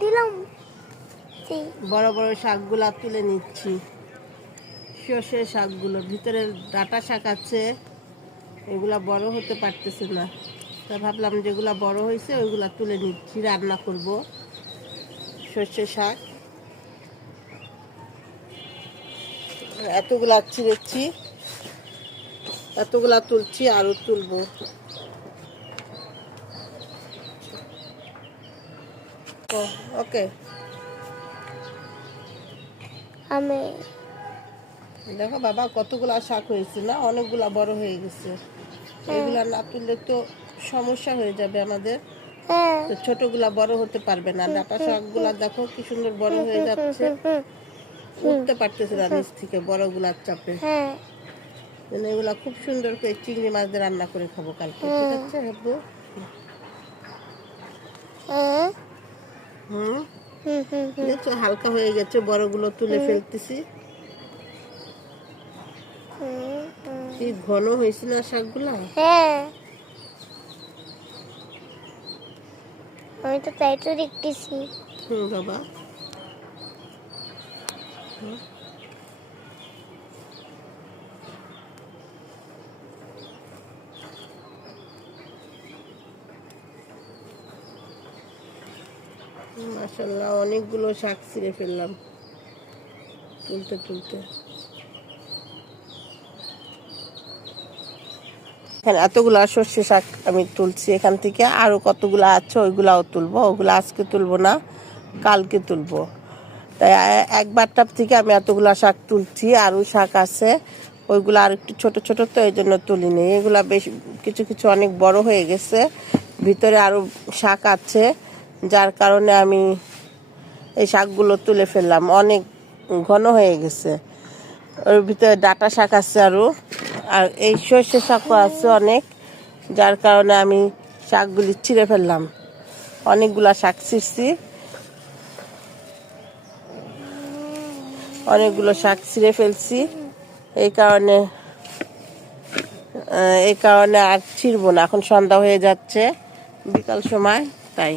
দিলাম বড় বড় শাকগুলা তুলে নিচ্ছি। সর্ষে শাকগুলো ভিতরে ডাঁটা শাক আছে, এগুলা বড় হতে পারতেছে না, তা ভাবলাম যেগুলা বড় হয়েছে ওইগুলা তুলে নিচ্ছি, রান্না করব সর্ষে শাক। এতগুলা ছিঁড়েছি, এতগুলা তুলছি, আরও তুলবো। ওকে, আমি দেখো বাবা কতগুলা শাক হয়েছে না, অনেকগুলা বড় হয়ে গেছে। এগুলা না তুললে তো সমস্যা হয়ে যাবে আমাদের, তো ছোটগুলা বড় হতে পারবে না। ডাঁটা শাকগুলা দেখো কি সুন্দর বড় হয়ে যাচ্ছে, উঠতে পারতেছে না নিচ থেকে বড়গুলার চাপে। এগুলা খুব সুন্দর করে চিংড়ি মাছ দিয়ে রান্না করে খাবো কালকে, ঠিক আছে হাব্বু? দেখছো হালকা হয়ে গেছে, বড়গুলো তুলে ফেলতেছি। কি ঘন হয়েছে না শাকগুলা? আমি তো তাই তো দেখতেছি। বাবা, মাশাআল্লাহ অনেকগুলো শাক ছিঁড়ে ফেললাম তুলতে তুলতে। এখানে এতগুলা সর্ষে শাক আমি তুলছি, এখান থেকে আরো কতগুলো আছে ওইগুলাও তুলবো। ওগুলো আজকে তুলবো না, কালকে তুলবো। তাই একবারটা থেকে আমি এতগুলা শাক তুলছি, আরও শাক আছে, ওইগুলো আর একটু ছোট ছোট, তো এই জন্য তুলিনি। এগুলা বেশ কিছু কিছু অনেক বড় হয়ে গেছে, ভিতরে আরও শাক আছে, যার কারণে আমি এই শাকগুলো তুলে ফেললাম। অনেক ঘন হয়ে গেছে, ওর ভিতরে ডাঁটা শাক আছে আরও, আর এই সর্ষে শাকও আছে অনেক, যার কারণে আমি শাকগুলি ছিঁড়ে ফেললাম। অনেকগুলা শাক ছিঁড়ছি, অনেকগুলো শাক ছিঁড়ে ফেলছি, এই কারণে আর ছিঁড়বো না। এখন সন্ধ্যা হয়ে যাচ্ছে, বিকাল সময়, তাই।